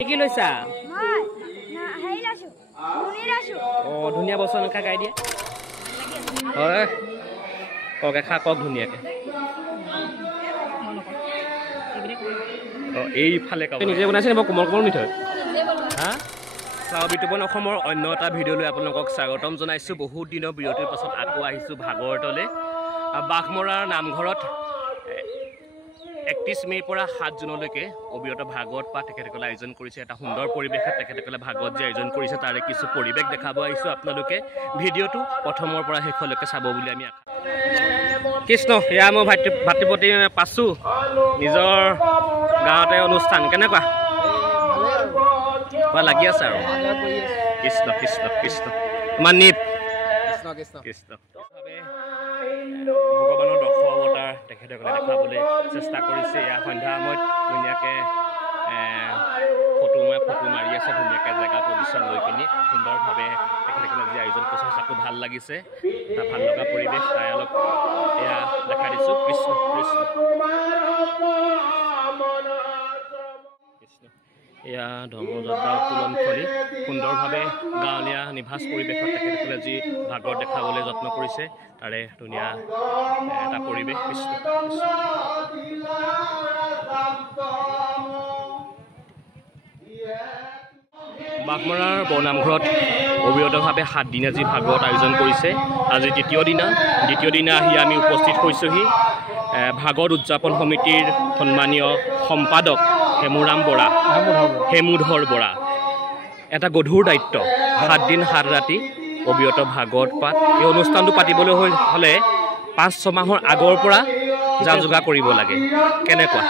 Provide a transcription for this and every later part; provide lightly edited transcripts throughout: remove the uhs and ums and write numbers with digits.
কি লৈছা ধুনীয়া বচন এষাৰ গাই দিয়ে হয় কক এষাৰ কক ধুনীয়াকে এইফালে নিজে বনাইছে নে কোমল কোমল মিঠৈ হা চাও বিতুপন অসমৰ অন্য এটা ভিডিঅ'লৈ আপোনালোকক স্বাগতম জনাইছোঁ। বহুত দিনৰ বিৰতিৰ পাছত আকৌ আহিছোঁ ভাগৱতলৈ। বাঘমৰাৰ নামঘৰত 31 মে'ৰ পৰা 7 জুনলৈকে অবিৰত ভাগৱত পাঠ তেখেতসকলে আয়োজন কৰিছে। এটা সুন্দৰ পৰিৱেশত তেখেতসকলে ভাগৱত যে আয়োজন কৰিছে তাৰে কিছু পৰিৱেশ দেখাব আহিছোঁ। আপোনালোকে ভিডিঅ'টো প্ৰথমৰ পৰা শেষলৈকে চাব বুলি আমি আশা কৃষ্ণ এয়া মই ভাতৃপতি পাছোঁ নিজৰ গাঁৱতে অনুষ্ঠান কেনেকুৱা লাগি আছে আৰু কৃষ্ণ কৃষ্ণ কৃষ্ণ তোমাৰ নীত কৃষ্ণ কৃষ্ণ ভগৱানৰ দশ অৱতাৰ তেখেতসকলে দেখাবলৈ চেষ্টা কৰিছে। এয়া সন্ধ্যা সময়ত ধুনীয়াকৈ ফটো মাৰি আছে ধুনীয়াকৈ জেগা পজিশ্যন লৈ পিনি সুন্দৰভাৱে তেখেতসকলে যি আয়োজন কৰিছে সঁচাকৈ ভাল লাগিছে। এটা ভাল লগা পৰিৱেশ তাই অলপ এয়া দেখা দিছোঁ কৃষ্ণ কৃষ্ণ এয়া ধৰ্মযাত্ৰা উত্তোলনস্থলী সুন্দৰভাৱে গাঁৱলীয়া নিভাঁজ পৰিৱেশত তেখেতসকলে যি ভাগৱত দেখাবলৈ যত্ন কৰিছে তাৰে ধুনীয়া এটা পৰিৱেশ কৃষ্ণ বাঘমৰাৰ বৰনামঘৰত অবিৰতভাৱে 7 দিনীয়া যি ভাগৱত আয়োজন কৰিছে আজি দ্বিতীয় দিনা আহি আমি উপস্থিত হৈছোঁহি। ভাগৱত উদযাপন সমিতিৰ সন্মানীয় সম্পাদক হেমুধৰ বৰা এটা গধুৰ দায়িত্ব 7 দিন 7 ৰাতি অবিৰত ভাগৱত পাঠ। এই অনুষ্ঠানটো পাতিবলৈ হ'লে 5-6 মাহৰ আগৰ পৰা যা যোগাৰ কৰিব লাগে। কেনেকুৱা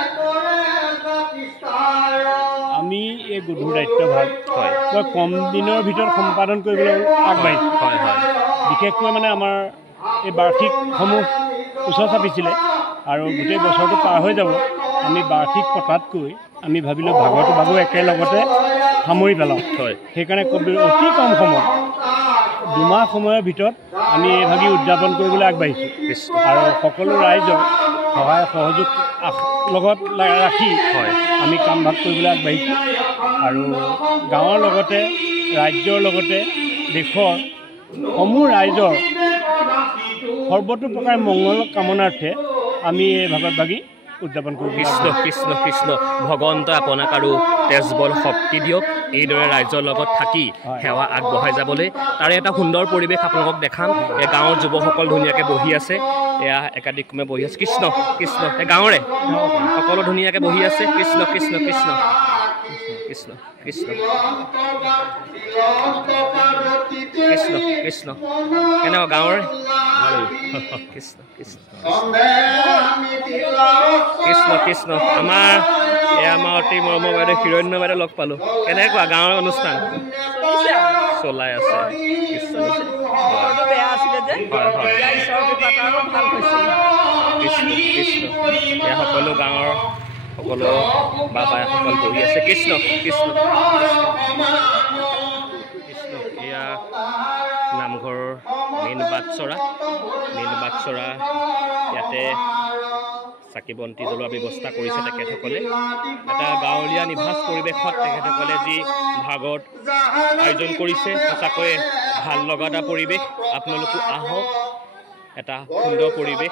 আমি এই গধুৰ দায়িত্ব ভাগ হয় কম দিনৰ ভিতৰত সম্পাদন কৰিবলৈ আগবাঢ়িছোঁ। হয় হয় বিশেষকৈ মানে আমাৰ এই বাৰ্ষিকসমূহ ওচৰ চাপিছিলে আৰু গোটেই বছৰটো পাৰ হৈ যাব। আমি বাৰ্ষিক পতাতকৈ আমি ভাবিলোঁ ভাগৱত ভাগো একেলগতে সামৰি পেলাওঁ। হয় সেইকাৰণে অতি কম সময় 2 মাহ সময়ৰ ভিতৰত আমি এই ভাগি উদযাপন কৰিবলৈ আগবাঢ়িছোঁ আৰু সকলো ৰাইজৰ সহায় সহযোগ লগত ৰাখি আমি কাম ভাগ কৰিবলৈ আগবাঢ়িছোঁ আৰু গাঁৱৰ লগতে ৰাজ্যৰ লগতে দেশৰ সমূহ ৰাইজৰ সৰ্বতোপ্ৰকাৰ মংগল কামনাৰ্থে আমি এই ভাগত ভাগি উদযাপন কৰোঁ। কৃষ্ণ কৃষ্ণ কৃষ্ণ ভগৱন্ত আপোনাক আৰু তেজবল শক্তি দিয়ক এইদৰে ৰাইজৰ লগত থাকি সেৱা আগবঢ়াই যাবলৈ। তাৰে এটা সুন্দৰ পৰিৱেশ আপোনালোকক দেখাম। এই গাঁৱৰ যুৱকসকল ধুনীয়াকৈ বহি আছে এয়া একাধিক্ৰমে বহি আছে কৃষ্ণ কৃষ্ণ এই গাঁৱৰে সকলো ধুনীয়াকৈ বহি আছে কৃষ্ণ কৃষ্ণ কৃষ্ণ কৃষ্ণ কৃষ্ণ কৃষ্ণ কৃষ্ণ কেনেকুৱা গাঁৱৰে কৃষ্ণ কৃষ্ণ কৃষ্ণ কৃষ্ণ আমাৰ অতি মৰমৰ বাইদেউ হিৰণ্য বাইদেউ লগ পালোঁ। কেনেকুৱা গাঁৱৰ অনুষ্ঠান চলাই আছে কৃষ্ণ কৃষ্ণ কৃষ্ণ এয়া সকলো গাঁৱৰ সকলো বাবাসকল বহি আছে কৃষ্ণ কৃষ্ণ কৃষ্ণ এয়া নামঘৰৰ মেইন বাটচৰা ইয়াতে চাকি বন্তি জ্বলোৱাৰ ব্যৱস্থা কৰিছে তেখেতসকলে। এটা গাঁৱলীয়া নিভাঁজ পৰিৱেশত তেখেতসকলে যি ভাগৱত আয়োজন কৰিছে সঁচাকৈ ভাল লগা এটা পৰিৱেশ। আপোনালোকো আহক এটা সুন্দৰ পৰিৱেশ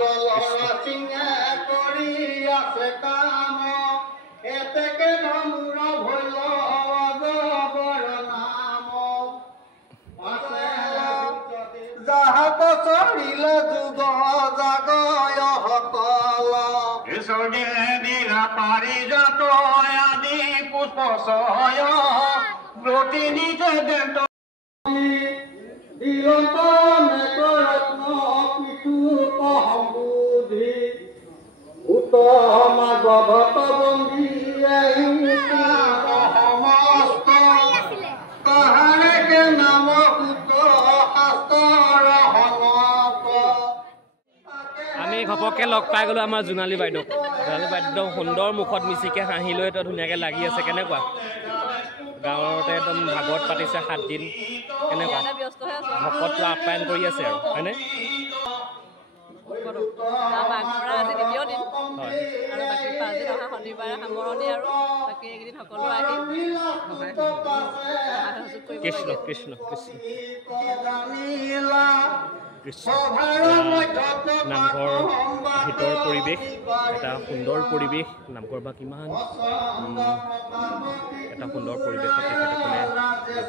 আমি ঘপককৈ লগ পাই গ'লোঁ আমাৰ জোনালী বাইদেউ সুন্দৰ মুখত মিচিকে হাঁহি লৈ ধুনীয়াকৈ লাগি আছে। কেনেকুৱা গাঁৱতে একদম ভাগৱত পাতিছে 7 দিন কেনেকুৱা ভকত পুৰা আপ্যায়ন কৰি আছে আৰু হয়নে আৰু বাকী 5 দিন অহা শনিবাৰে সামৰণি আৰু বাকী এইকেইদিন সকলো আহি সহযোগ কৰিব কৃষ্ণ কৃষ্ণ কৃষ্ণ কৃষ্ণ নামঘৰ ভিতৰ পৰিৱেশ এটা সুন্দৰ পৰিৱেশ নামঘৰ বা কিমান এটা সুন্দৰ পৰিৱেশত তেখেতসকলে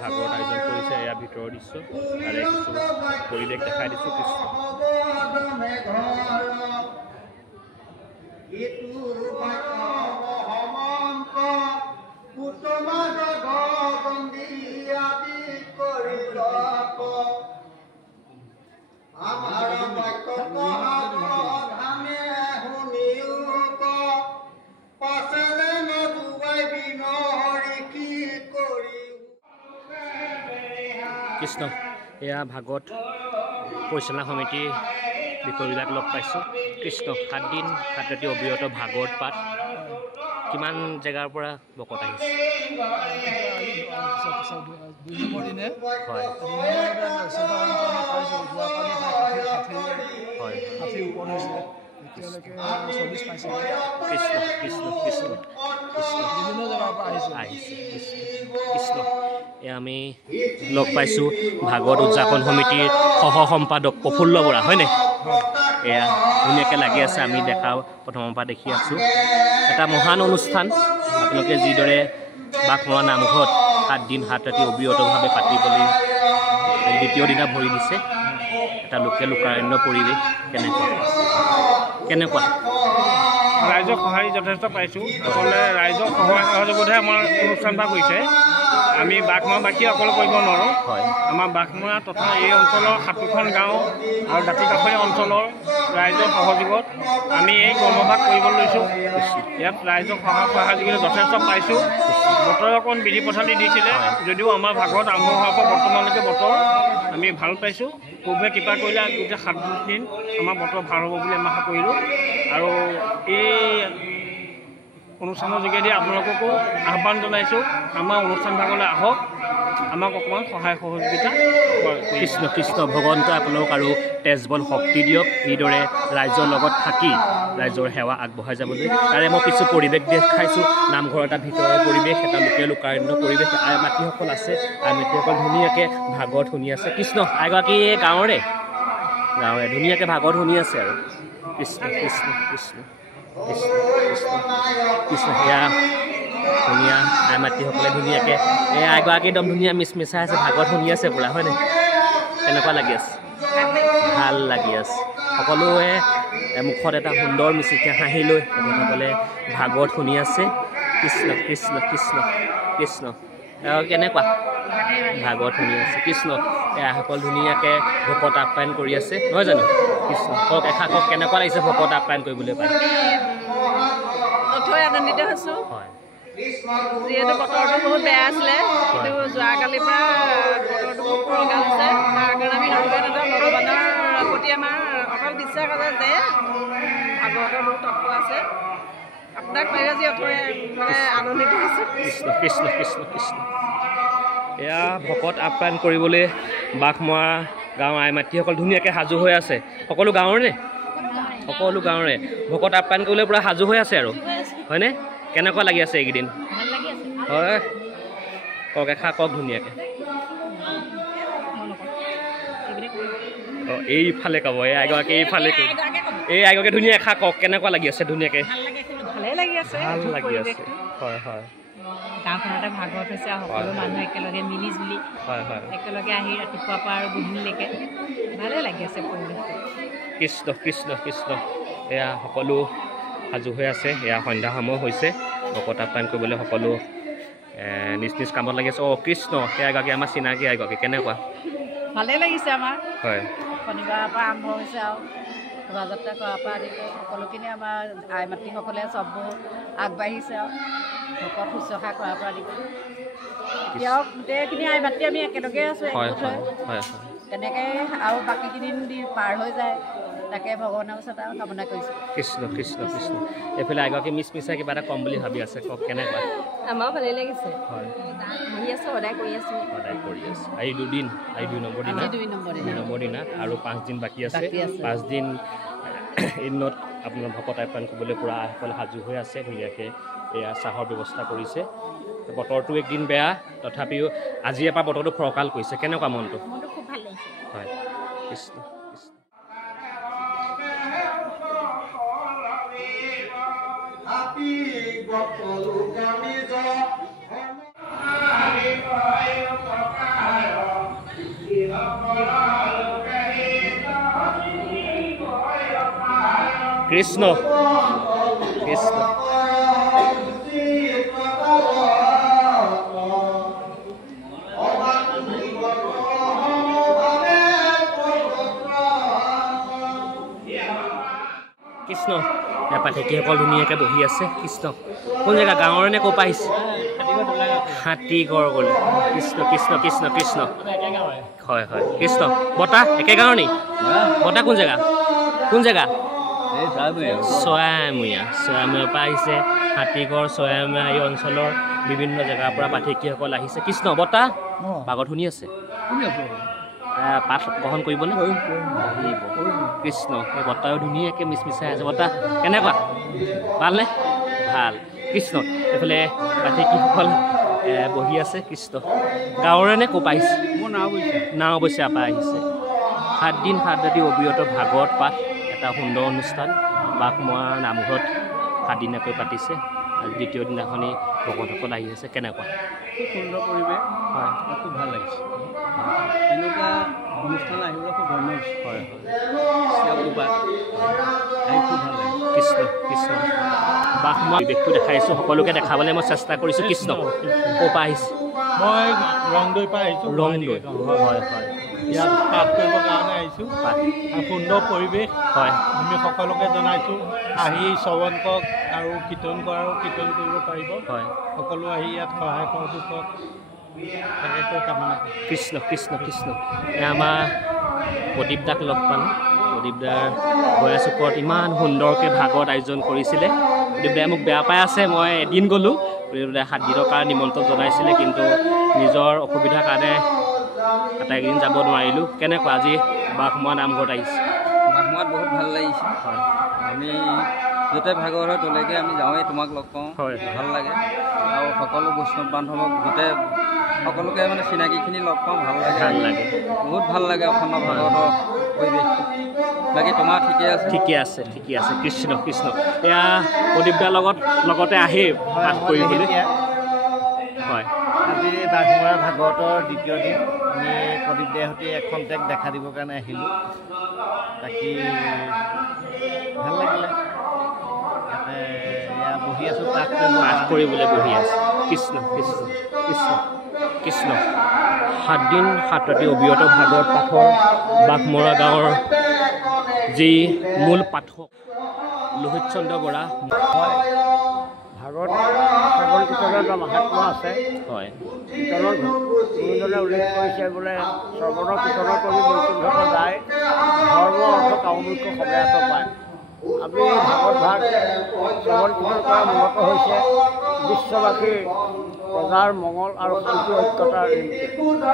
ভাগৱত আয়োজন কৰিছে এয়া ভিতৰৰ দৃশ্য তাৰে কিছু পৰিৱেশ দেখাই দিছোঁ কৃষ্ণ কৃষ্ণ এয়া ভাগৱত পৰিচালনা সমিতিৰ বিষয়বিলাক লগ পাইছোঁ কৃষ্ণ 7 দিন 7 ৰাতি অবিৰত ভাগৱত পাঠ কিমান জেগাৰ পৰা ভকত আহিছে হয় কৃষ্ণ কৃষ্ণ কৃষ্ণ কৃষ্ণ এয়া আমি লগ পাইছোঁ ভাগৱত উদযাপন সমিতিৰ সহ সম্পাদক প্ৰফুল্ল বৰা হয়নে এয়া ধুনীয়াকৈ লাগি আছে আমি দেখা প্ৰথমৰ পৰা দেখি আছোঁ এটা মহান অনুষ্ঠান আপোনালোকে যিদৰে বাঘমৰা নামঘৰত 7 দিন 7 ৰাতি অবিৰতভাৱে পাতিবলৈ দ্বিতীয় দিনা ভৰি দিছে এটা লোকাৰণ্য পৰিৱেশ কেনেকুৱা ৰাইজক সঁহাৰি যথেষ্ট পাইছোঁ আচলতে ৰাইজক সহযোগতহে আমাৰ অনুষ্ঠানভাগ হৈছে আমি বাঘমৰাবাসী অকলে কৰিব নোৱাৰোঁ আমাৰ বাঘমৰা তথা এই অঞ্চলৰ 7খন গাঁও আৰু দাঁতিকাষৰীয়া অঞ্চলৰ ৰাইজৰ সহযোগত আমি এই কৰ্মভাগ কৰিবলৈ লৈছোঁ ইয়াত ৰাইজক সহযোগিতা যথেষ্ট পাইছোঁ বতৰ অকণ বিধি পথালি দিছিলে যদিও আমাৰ ভাগত আৰম্ভ হোৱাৰ পৰা বৰ্তমানলৈকে বতৰ আমি ভাল পাইছোঁ প্ৰভুৱে কৃপা কৰিলে গোটেই 7 দিন আমাৰ বতৰ ভাল হ'ব বুলি আমি আশা কৰিলোঁ আৰু এই অনুষ্ঠানৰ যোগেদি আপোনালোককো আহ্বান জনাইছোঁ আমাৰ অনুষ্ঠান ভাগলৈ আহক আমাক অকণমান সহায় সহযোগিতা কৃষ্ণ কৃষ্ণ ভগৱন্ত আপোনালোক আৰু তেজবল শক্তি দিয়ক এইদৰে ৰাইজৰ লগত থাকি ৰাইজৰ সেৱা আগবঢ়াই যাবলৈ তাৰে মই কিছু পৰিৱেশ দেখাইছোঁ নামঘৰ এটা ভিতৰৰ পৰিৱেশ এটা লোকাৰণ্য পৰিৱেশ আই মাতৃসকল আছে আই মাতৃসকল ধুনীয়াকৈ ভাগৱত শুনি আছে কৃষ্ণ এগৰাকী গাঁৱৰে ধুনীয়াকৈ ভাগৱত শুনি আছে আৰু কৃষ্ণ কৃষ্ণ কৃষ্ণ কৃষ্ণ কৃষ্ণ কৃষ্ণ সেয়া ধুনীয়া আই মাতৃসকলে ধুনীয়াকৈ এই আইগৰাকী একদম ধুনীয়া মিচমিচাই আছে ভাগৱত শুনি আছে পূৰা হয়নে কেনেকুৱা লাগি আছে ভাল লাগি আছে সকলোৱে মুখত এটা সুন্দৰ মিচিকীয়া হাঁহি লৈ তেখেতসকলে ভাগৱত শুনি আছে কৃষ্ণ কৃষ্ণ কৃষ্ণ কৃষ্ণ কেনেকুৱা ভাগৱত শুনি আছে কৃষ্ণ এয়াসকল ধুনীয়াকৈ ভকত আপ্যায়ন কৰি আছে নহয় জানো কৃষ্ণ কওক এষাৰ কওক কেনেকুৱা লাগিছে ভকত আপ্যায়ন কৰিবলৈ পাই নথৈ আনন্দিত হৈছোঁ হয় যিহেতু বতৰটো বহুত বেয়া আছিলে কিন্তু যোৱাকালিৰ পৰা বতৰটো বহুত ফৰকাল হৈছে তাৰ কাৰণে আমি ভগৱানৰ প্ৰতি আমাৰ অটল বিশ্বাস আছে যে ভাগৱতৰ বহুত তত্ত্ব আছে আপোনাক পাই আজি অথৈ মানে আনন্দিত হৈছোঁ কৃষ্ণ কৃষ্ণ কৃষ্ণ কৃষ্ণ এয়া ভকত আপ্যায়ন কৰিবলৈ বাঘমৰা গাঁৱৰ আই মাতৃসকল ধুনীয়াকৈ সাজু হৈ আছে সকলো গাঁৱৰে ভকত আপ্যায়ন কৰিবলৈ পূৰা সাজু হৈ আছে আৰু হয়নে কেনেকুৱা লাগি আছে এইকেইদিন হয় কওক এষাৰ কওক ধুনীয়াকৈ অঁ এইফালে ক'ব এই আইগৰাকী এইফালে এই আইগৰাকী ধুনীয়া এষাৰ কওক কেনেকুৱা লাগি আছে ধুনীয়াকৈ ভালেই লাগি আছে হয় হয় গাঁওখনতে ভাগৱত হৈছে আৰু সকলো মানুহ একেলগে মিলি জুলি একেলগে আহি ৰাতিপুৱাৰ পৰা আৰু গধূলিলৈকে ভালেই লাগি আছে পৰিৱেশটো কৃষ্ণ কৃষ্ণ কৃষ্ণ এয়া সকলো সাজু হৈ আছে এয়া সন্ধ্যা সময় হৈছে ভকত আপ্যায়ন কৰিবলৈ সকলো নিজ নিজ কামত লাগি আছে অঁ কৃষ্ণ সেয়া এগৰাকী আমাৰ চিনাকি এগৰাকী কেনেকুৱা ভালেই লাগিছে আমাৰ হয় শনিবাৰৰ পৰা আৰম্ভ হৈছে আৰু শোভাযাত্ৰা কৰাৰ পৰা আদি কৰি সকলোখিনি আমাৰ আই মাতৃসকলে চববোৰ আগবাঢ়িছে আৰু ভকত শুশ্ৰূষা কৰাৰ পৰা আদি কৰি এতিয়াও গোটেইখিনি আই মাতৃ আমি একেলগে আছোঁ তেনেকৈ আৰু বাকীখিনি দিন পাৰ হৈ যায় তাকে ভগৱানৰ ওচৰত আৰু কামনা কৰিছোঁ কৃষ্ণ কৃষ্ণ কৃষ্ণ এইফালে এগৰাকী মিচমিচাই কিবা এটা ক'ম বুলি ভাবি আছে কওক কেনেকুৱা আমাৰো ভালেই লাগিছে হয় আহি আছোঁ সদায় কৰি আছোঁ আজি 2 দিন আজি 2 নম্বৰ দিনা আৰু 5 দিন বাকী আছে 5 দিন এই দিনত আপোনাৰ ভকত আপ্যায়ন কৰিবলৈ পূৰা আইসকল সাজু হৈ আছে ধুনীয়াকৈ এয়া চাহৰ ব্যৱস্থা কৰিছে বতৰটো একদিন বেয়া তথাপিও আজি এবাৰ বতৰটো ফৰকাল কৰিছে কেনেকুৱা মনটো খুব ভাল লাগিছে হয় কৃষ্ণ কৃষ্ণ কৃষ্ণ কৃষ্ণ পাঠেকীসকল ধুনীয়াকৈ বহি আছে কৃষ্ণ কোন জেগা গাঁৱৰ নে ক'ৰ পৰা আহিছে হাতীগড় গ'লে কৃষ্ণ কৃষ্ণ কৃষ্ণ কৃষ্ণ হয় হয় কৃষ্ণ বতা একে গাঁৱৰ নি বতা কোন জেগা চৰাইমূৰীয়া পৰা আহিছে হাতীগড় চৰাইমূৰীয়া এই অঞ্চলৰ বিভিন্ন জেগাৰ পৰা পাঠেকীসকল আহিছে কৃষ্ণ বতা বাগত শুনি আছে পাঠ গ্ৰহণ কৰিবনে কৃষ্ণ এই বতাও ধুনীয়াকৈ মিচমিচাই আছে বতা কেনেকুৱা ভালনে ভাল কৃষ্ণ এইফালে পাঠেকীসকল বহি আছে কৃষ্ণ গাঁৱৰে নে ক'ৰ পৰা আহিছে নাও অৱশ্যে পৰা আহিছে 7 দিন 7 ৰাতি অবিৰত ভাগৱত পাঠ এটা সুন্দৰ অনুষ্ঠান বাঘমৰা নামঘৰত 7 দিনাকৈ পাতিছে দ্বিতীয় দিনাখনি ভকতসকল আহি আছে কেনেকুৱা খুব সুন্দৰ পৰিৱেশ হয় খুব ভাল লাগিছে এনেকুৱা অনুষ্ঠান আহিবলৈ খুব ধন্য হয় খুব ভাল লাগিছে কৃষ্ণ কৃষ্ণ বাঘমৰা পৰিৱেশটো দেখাইছোঁ সকলোকে দেখাবলৈ মই চেষ্টা কৰিছোঁ কৃষ্ণ ক'ৰ পৰা আহিছে মই ৰংদৈ পৰা আহিছোঁ ৰংদৈ হয় হয় ইয়াত পাঠ কৰিবৰ কাৰণে আহিছোঁ সুন্দৰ পৰিৱেশ হয় আমি সকলোকে জনাইছোঁ আহি শ্ৰৱণ কৰক আৰু কীৰ্তন কীৰ্তন কৰিব পাৰিব হয় সকলো আহি ইয়াত সহায় সহযোগ কৰক তাকে কামনা কৃষ্ণ কৃষ্ণ কৃষ্ণ আমাৰ প্ৰদীপ দাক লগ পালোঁ প্ৰদীপ দাৰ গয়া চুকত ইমান সুন্দৰকৈ ভাগৱত আয়োজন কৰিছিলে প্ৰদীপ দাই মোক বেয়া পাই আছে মই এদিন গ'লোঁ প্ৰদীপ দাই 7 দিনৰ কাৰণে নিমন্ত্ৰণ জনাইছিলে কিন্তু নিজৰ অসুবিধাৰ কাৰণে আটাইকেইদিন যাব নোৱাৰিলোঁ কেনেকুৱা আজি বাঘমৰা নামঘৰত আহিছে বাঘমৰাত বহুত ভাল লাগিছে হয় আমি য'তে ভাগৱত হয় তলৈকে আমি যাওঁৱেই তোমাক লগ পাওঁ হয় ভাল লাগে আৰু সকলো বৈষ্ণৱ বান্ধৱক গোটেই সকলোকে মানে চিনাকিখিনি লগ পাওঁ ভাল লাগে বহুত ভাল লাগে অখণ্ড ভাগৱতৰ পৰিৱেশটো বাকী তোমাৰ ঠিকে আছে কৃষ্ণ কৃষ্ণ এয়া প্ৰদীপ দাৰ লগতে আহে পাঠ কৰিবলৈ হয় আজি বাঘমৰা ভাগৱতৰ দ্বিতীয় দিন আমি প্ৰদীপ দাৰ সৈতে এখন টেক দেখা দিবৰ কাৰণে আহিলোঁ বাকী ভাল লাগিলে ইয়াতে এয়া বহি আছোঁ পাঠ কৰিবলৈ বহি আছোঁ কৃষ্ণ কৃষ্ণ কৃষ্ণ কৃষ্ণ 7 দিন 7 ৰাতি অবিৰত ভাগৱত পাঠৰ বাঘমৰা গাঁৱৰ যি মূল পাঠক লোহিত চন্দ্ৰ বৰা ভাগৱত শ্ৰৱণ কীৰ্তনৰ এটা মাহাত্ম্য আছে হয় কীৰ্তনৰ গুৰুজনে উল্লেখ কৰিছে বোলে শ্ৰৱণৰ কীৰ্তনৰ কৰি বৈকুণ্ঠ যায় ধৰ্ম অৰ্থ কামমুখ্য সদায়ত পায় আমি ভাগৱত ভাগ শ্ৰৱণ কীৰ্তন কৰা মূলত হৈছে বিশ্ববাসীৰ প্ৰজাৰ মংগল আৰু শান্তি ঐক্যতাৰ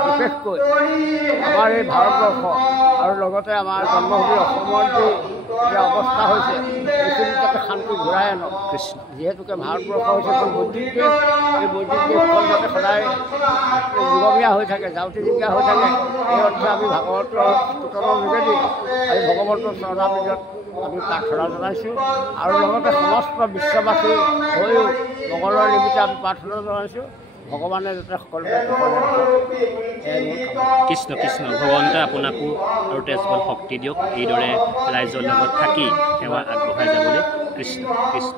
বিশেষকৈ আমাৰ এই ভাৰতবৰ্ষ আৰু লগতে আমাৰ জন্মভূমি অসমৰ যি অৱস্থা হৈছে সেইখিনি যাতে শান্তি ঘূৰাই আনক কৃষ্ণ যিহেতুকে ভাৰতবৰ্ষ হৈছে এখন বৈদিক দেশ এই বৈদিক দেশখন যাতে সদায় যুগমীয়া হৈ থাকে যাওঁতিদিনীয়া হৈ থাকে এই অৰ্থে আমি ভাগৱতৰ কীৰ্তনৰ যোগেদি আমি ভগৱন্তৰ চৰণামৃতত আমি প্ৰাৰ্থনা জনাইছোঁ আৰু লগতে সমস্ত বিশ্ববাসী হৈও মংগলৰ নিমিত্তে আমি প্ৰাৰ্থনা জনাইছোঁ ভগৱানে যাতে সকলোকে কৃষ্ণ কৃষ্ণ ভগৱন্তে আপোনাকো আৰু তেজবল শক্তি দিয়ক এইদৰে ৰাইজৰ লগত থাকি সেৱা আগবঢ়াই যাবলৈ কৃষ্ণ কৃষ্ণ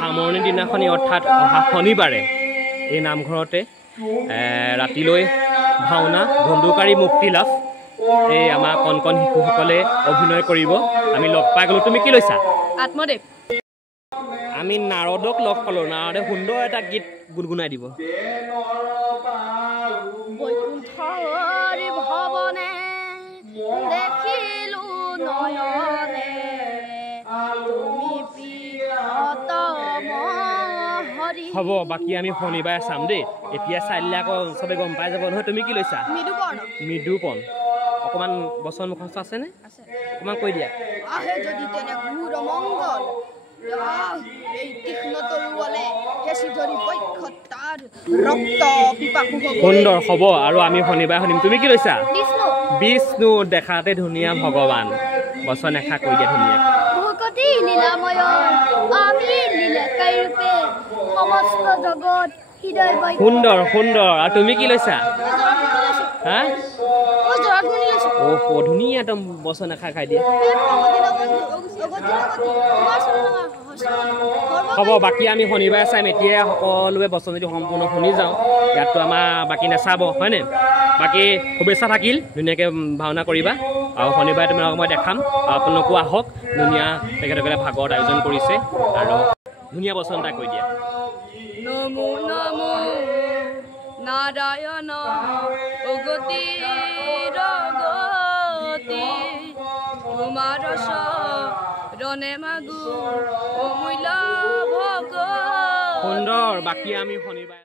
সামৰণি দিনাখনি অৰ্থাৎ অহা শনিবাৰে এই নামঘৰতে ৰাতিলৈ ভাওনা ধুন্দুকাৰী মুক্তি লাভ এই আমাৰ কণ কণ শিশুসকলে অভিনয় কৰিব আমি লগ পাই গ'লোঁ তুমি কি লৈছা আত্মদেৱ আমি নাৰদক লগ পালোঁ নাৰদে সুন্দৰ এটা গীত গুণগুণাই দিব হ'ব বাকী আমি শনিবাৰে চাম দেই এতিয়া চাই দিলে আকৌ চবে গম পাই যাব নহয় তুমি কি লৈছা মৃদুপন অকণমান বচন মুখস্থ আছেনে অকণমান কৈ দিয়া আহে যদি তেনে ঘূৰ মংগল এই তীক্ষ্ণ তৰোৱালে হেঁচি ধৰি বক্ষতাৰ ৰক্ত পিপাসু হ'ব সুন্দৰ হ'ব আৰু আমি শনিবাৰে শুনিম তুমি কি লৈছা বিষ্ণু দেখাতে ধুনীয়া ভগৱান বচন এষাৰ কৈ দিয়া ধুনীয়া ভকতি লীলাময় আমি লীলাকাই ৰূপে সমস্ত জগত হৃদয় বৈ সুন্দৰ সুন্দৰ আৰু তুমি কি লৈছা হা অ ধুনীয়া একদম বচন এষাৰ খাই দিয়া হ'ব বাকী আমি শনিবাৰে চাম এতিয়াই সকলোৱে বচন যদি সম্পূৰ্ণ শুনি যাওঁ ইয়াততো আমাৰ বাকী নাচাব হয়নে বাকী শুভেচ্ছা থাকিল ধুনীয়াকৈ ভাওনা কৰিবা আৰু শনিবাৰে তোমালোকক মই দেখাম আপোনালোকো আহক ধুনীয়া তেখেতসকলে ভাগৱত আয়োজন কৰিছে আৰু ধুনীয়া বচন এটা কৈ দিয়া নমো নমো নাৰায়ণ অগতি ৰগতি তোমাৰ ৰনে মাগু অমূল্য ভগ সুন্দৰ বাকী আমি শনিবাৰে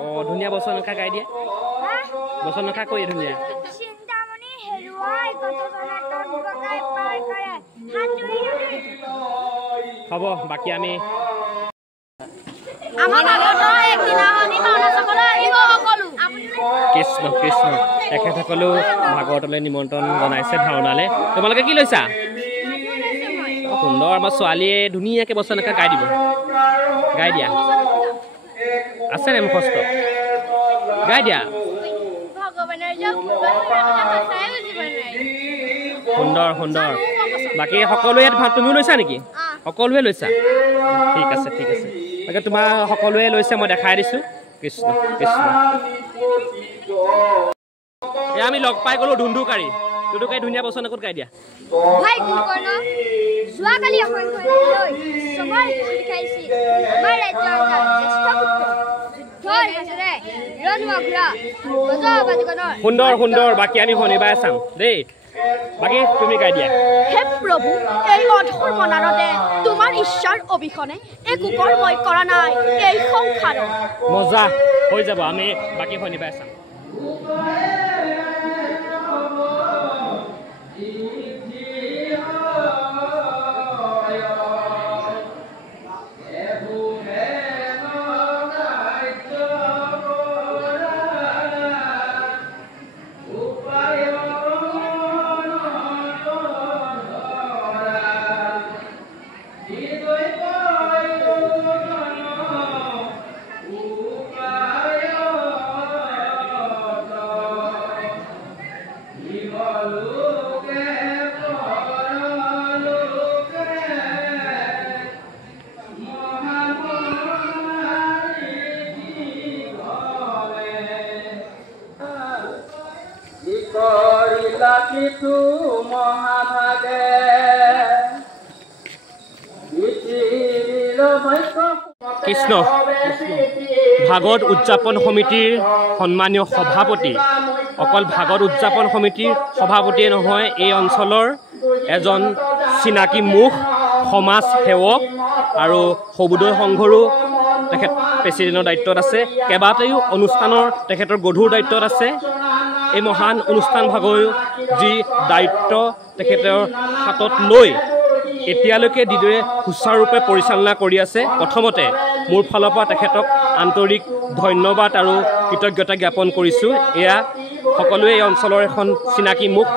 অ ধুনীয়া বচন এষাৰ গাই দিয়া বচন এষাৰ কৈ ধুনীয়া চিন্তামণি হেৰুৱাই কতজনে তন বগাই পাৰ কৰে হাতুৰি হ'ব বাকী আমি আমাৰ ভাগৱতৰ একদিনাখনি ভাওনা চাবলৈ আহিব সকলো কৃষ্ণ কৃষ্ণ তেখেতসকলেও ভাগৱতলৈ নিমন্ত্ৰণ জনাইছে ভাওনালৈ তোমালোকে কি লৈছা সুন্দৰ আমাৰ ছোৱালীয়ে ধুনীয়াকৈ বচন এষাৰ গাই দিব গাই দিয়া আছেনে মুখস্থ গাই দিয়া ভগৱানৰ সুন্দৰ সুন্দৰ বাকী সকলোৱে ইয়াত তুমিও লৈছা নেকি সকলোৱে লৈছা ঠিক আছে বাকী তোমাৰ সকলোৱে লৈছে মই দেখাই দিছোঁ কৃষ্ণ কৃষ্ণ এয়া আমি লগ পাই গ'লোঁ ধুন্দুকাৰী ধুনীয়া বচন একোত গাই দিয়া ভাই কুকৰ্ণ যোৱাকালি অসংখ্য লৈ চবৰ শিকাইছিল আমাৰ ৰাজ্যৰ জ্যেষ্ঠ পুত্ৰ যুদ্ধৰ মাজেৰে ৰনোৱা ঘোঁৰা গজবাজিকনৰ সুন্দৰ সুন্দৰ বাকী আমি শনিবাৰে চাম দেই বাকী তুমি গাই দিয়া হে প্ৰভু এই অধৰ মনাৰতে তোমাৰ ইচ্ছাৰ অবিহনে একো কৰ্মই কৰা নাই এই সংসাৰত মজা হৈ যাব আমি বাকী শনিবাৰে চাম কৃষ্ণ ভাগৱত উদযাপন সমিতিৰ সন্মানীয় সভাপতি অকল ভাগৱত উদযাপন সমিতিৰ সভাপতিয়ে নহয় এই অঞ্চলৰ এজন চিনাকি মুখ সমাজ সেৱক আৰু সৰ্বোদয় সংঘৰো তেখেত প্ৰেচিডেণ্টৰ দায়িত্বত আছে কেইবাটাও অনুষ্ঠানৰ তেখেতৰ গধুৰ দায়িত্বত আছে এই মহান অনুষ্ঠান ভাগৰ যি দায়িত্ব তেখেতৰ হাতত লৈ এতিয়ালৈকে যিদৰে সুচাৰুৰূপে পৰিচালনা কৰি আছে প্ৰথমতে মোৰ ফালৰ পৰা তেখেতক আন্তৰিক ধন্যবাদ আৰু কৃতজ্ঞতা জ্ঞাপন কৰিছোঁ এয়া সকলোৱে এই অঞ্চলৰ এখন চিনাকি মুখ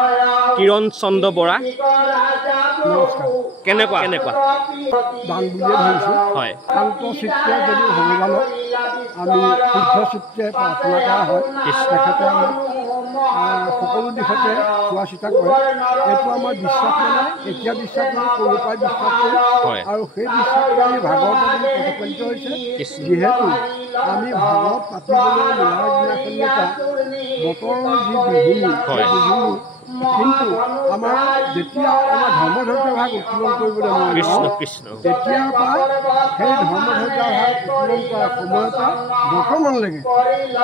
কিৰণ চন্দ্ৰ বৰা কেনেকুৱা কেনেকুৱা দান বুলিয়ে ধৰিছোঁ হয় শান্ত চিত্তে যদি ভগৱানক আমি শুদ্ধ চিত্তে প্ৰাৰ্থনা কৰা হয় তেখেতে আমাক সকলো দিশতে চোৱা চিতা কৰে এইটো আমাৰ বিশ্বাস মানে এতিয়া বিশ্বাস কৰি সৰুৰ পৰাই বিশ্বাস কৰোঁ আৰু সেই বিশ্বাস আমি ভাগৱত প্ৰতিফলিত হৈছে যিহেতু আমি ভাগৱত পাতিবলৈ লোৱাৰ দিনাখনি বতৰৰ যি বিঘিনি বিঘিনি কিন্তু আমাৰ যেতিয়া আমাৰ ধৰ্মধৰ্য ভাগ উত্তোলন কৰিবলৈ তেতিয়াৰ পৰা সেই ধৰ্মধৰ্য ভাগ উত্তোলন কৰাৰ সময়ৰ পৰা বৰ্তমানলৈকে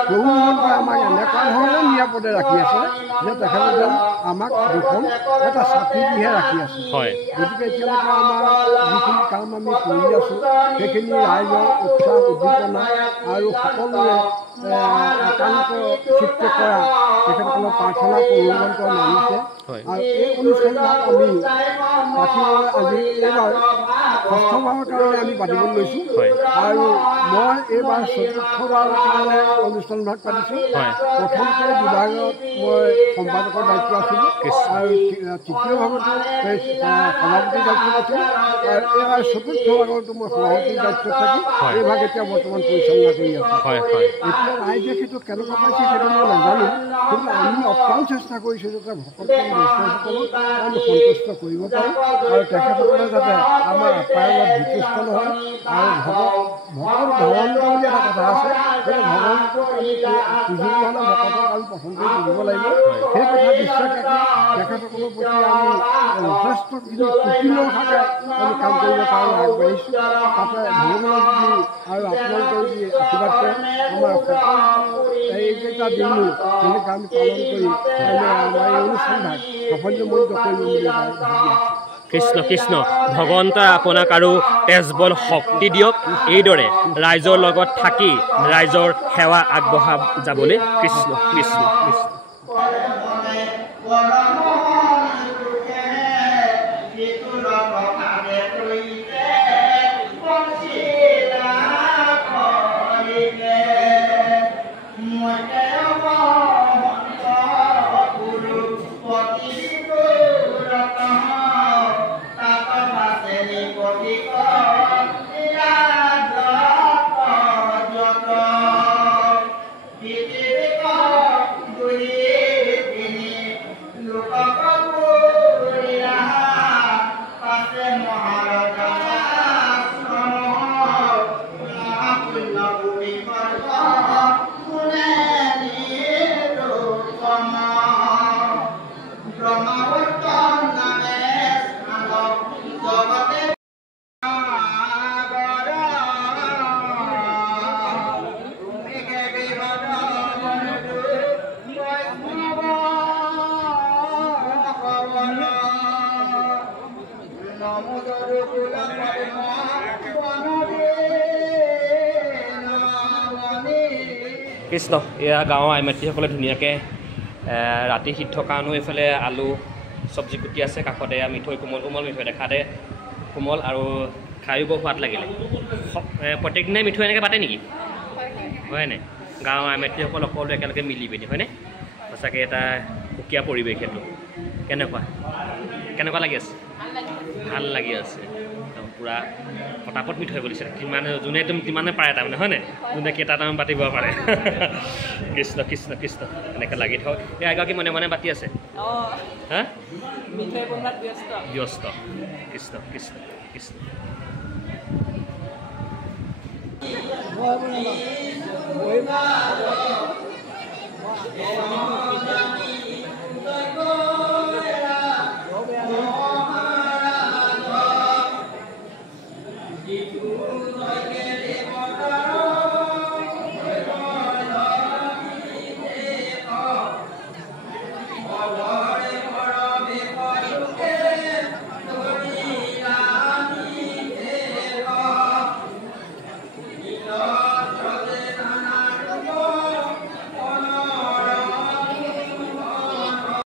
প্ৰভুমোহন পৰা আমাক এনেকুৱা ধৰণে নিৰাপদে ৰাখি আছে যে তেখেতে যেন আমাক দুখন এটা ছাতি দিহে ৰাখি আছে গতিকে এতিয়ালৈকে আমাৰ যিখিনি কাম আমি কৰি আছোঁ সেইখিনি ৰাইজৰ উৎসাহ উদ্দীপনা আৰু সকলোৰে একান্ত চিত্তে কৰা তেখেতসকলৰ প্ৰাৰ্থনা প্ৰৱন্ধ মানিছে আৰু এই অনুষ্ঠানবিলাক আমি পাতিবলৈ আজি এইবাৰ ষষ্ঠবাৰৰ কাৰণে আমি পাতিবলৈ লৈছোঁ আৰু মই এইবাৰ চতুৰ্থবাৰৰ কাৰণে অনুষ্ঠানভাগ পাতিছোঁ। প্ৰথমতে বিভাগত মই সম্পাদকৰ দায়িত্ব আছিলোঁ আৰু তৃতীয় ভাগতো সভাপতিৰ দায়িত্ব আছিলোঁ আৰু এইবাৰ চতুৰ্থ ভাগতো মই সভাপতিৰ দায়িত্বত থাকি এই ভাগ এতিয়া বৰ্তমান পৰিচালনা কৰি আছোঁ। এতিয়া ৰাইজে সেইটো কেনেকুৱা পাইছে সেইটো মই নাজানো, কিন্তু আমি অপ্ৰাণ চেষ্টা কৰিছোঁ যাতে ভকতসকল বৈষ্ণৱসকলক আমি সন্তুষ্ট কৰিব পাৰোঁ আৰু তেখেতসকলে যাতে আমাৰ আপ্যায়নত বিতুষ্ট নহয় আৰু ভকত ভগৱন্ত বুলি এটা কথা আছে, গতিকে ভগৱন্তক আমি পুজিব হ'লে ভকতক আমি প্ৰথম কৰি পুজিব লাগিব। সেই কথা বিশ্বাস ৰাখি তেখেতসকলৰ প্ৰতি আমি যথেষ্টখিনি কুটিলভাৱে আমি কাম কৰিব কাৰণে আগবাঢ়িছোঁ। তাতে ভগৱানৰ যদি আৰু আপোনালোকে যদি আশীৰ্বাদ কৰে আমাৰ এইকেইটা দিনো তেনেকৈ আমি পালন কৰি আমাৰ এই অনুষ্ঠানভাগ সাফল্যমণ্ডিত কৰিম বুলি ভাবি আছোঁ। কৃষ্ণ কৃষ্ণ ভগৱন্তই আপোনাক আৰু তেজবল শক্তি দিয়ক, এইদৰে ৰাইজৰ লগত থাকি ৰাইজৰ সেৱা আগবঢ়া যাবলৈ। কৃষ্ণ কৃষ্ণ কৃষ্ণ। কৃষ্ণ এয়া গাঁৱৰ আই মাতৃসকলে ধুনীয়াকৈ ৰাতি সিদ্ধ কাৰণেও এইফালে আলু চব্জি কুটি আছে, কাষতে মিঠৈ কোমল কোমল মিঠৈ দেখাতে কোমল আৰু খায়ো বৰ সোৱাদ লাগিলে। প্ৰত্যেক দিনাই মিঠৈ এনেকৈ পাতে নেকি? হয়নে? গাঁৱৰ আই মাতৃসকল সকলো একেলগে মিলি পিনি হয়নে? সঁচাকৈ এটা সুকীয়া পৰিৱেশ সেইটো। কেনেকুৱা লাগি আছে? ভাল লাগি আছে। পূৰা পটাপট মিঠৈ বুলিছে, যোনে কিমানে পাৰে তাৰমানে হয়নে? যোনে কেইটামান পাতিব পাৰে। কৃষ্ণ কৃষ্ণ কৃষ্ণ এনেকৈ লাগি থওক। এই এগৰাকী মনে মনে পাতি আছে, হা ব্যস্ত। কৃষ্ণ কৃষ্ণ কৃষ্ণ। Wow.